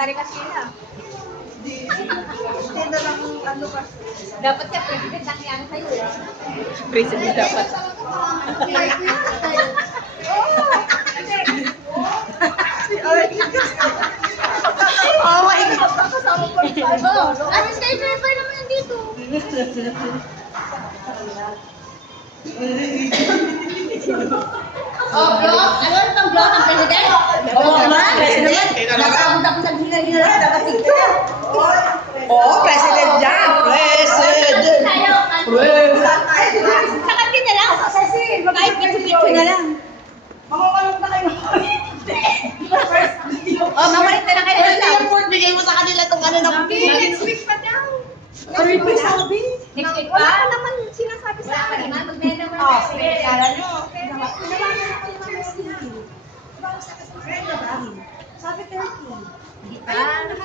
Sari kasi sila. Hindi na lang ano ka. Dapat ka, president ang yan sa'yo. President dapat. Oh my God. Kasama pa rin tayo. Ano schedule pa naman nandito? Oh, bro? Ano itong bro ng president? Oo naman, president. Nakapunta ko sa gila-gila. Nakatiktok. Oo, president dyan. President. Sa kantin na lang. Kahit picture na lang. Mamamalok na kayo. Oh, mamalit na lang kayo. Pwede yung fourth, bigay mo sa kanila itong ano na. Next week pa daw. Next week sabi. Next week pa? Wala naman sinasabi sa akin. Magmena naman. Oh, sige, kala nyo. Sabi 30. Hindi pa.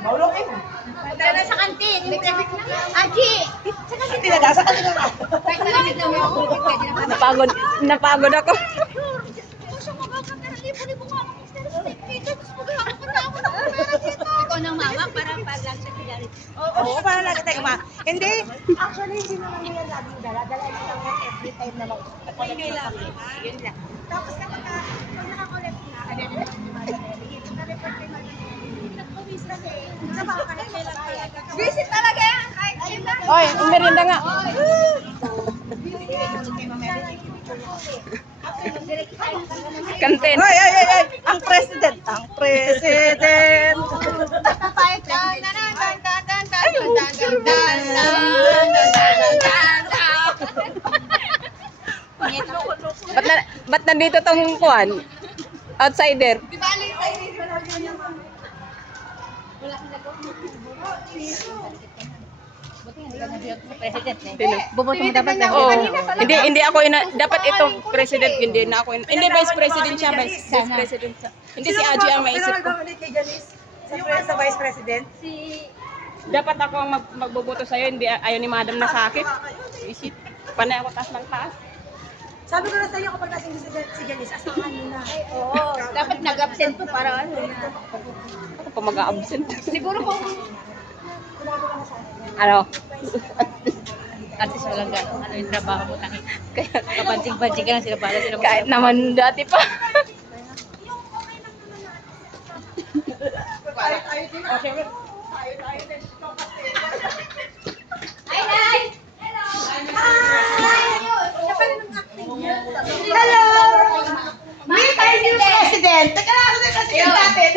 Maulong kayo. Punta na sa kantin. Aji! Sa kantin. Tinagasa ka nila. Kahit narinig na mo. Pwede na Napagod. Napagod ako. Ikaw nang mawak para pag-lang sa sigarit. Oo, para lagi tayo ma. Hindi. Actually, hindi naman nila laging dala. Dala nila lang every time na mag-collect ng pamilya. Yun lang. Tapos kapag nakakollect na, na-report kay sa baka kailan kaya. Visit talaga yan. Kahit kailan. Oy, merienda nga. Kantin. Ay, ay, ay, ay! Ang president! Ang president! Tatapayag ka. Ba't nandito tong kuwan? Outsider. Di bali tayo. Wala kang nagawa. Buti hindi ka nabiyot sa president eh. Sino? Buboto mo dapat na. Oo. Hindi ako dapat itong president, hindi na ako hindi vice president siya, vice president siya. Hindi si Aji ang maisip ko. Sino kay Janice? Sa vice president? Si Dapat ako ang magboboto sa'yo, hindi ayaw ni madam na sakit. Isip, panay ako taas ng taas. Sabi ko na sa'yo kapag nasing si Janice, asahan mo na. oo, dapat nag-absent to para ano na. Ako pa mag-absent. Siguro kung Ano? at least walang gano'n. Ano yung trabaho mo tayo. Kaya, Kapanting-panting ka lang sila para sila. kahit naman dati pa. Hi, Nay! Hello! Meet our new president! Teka lang, ako din president natin!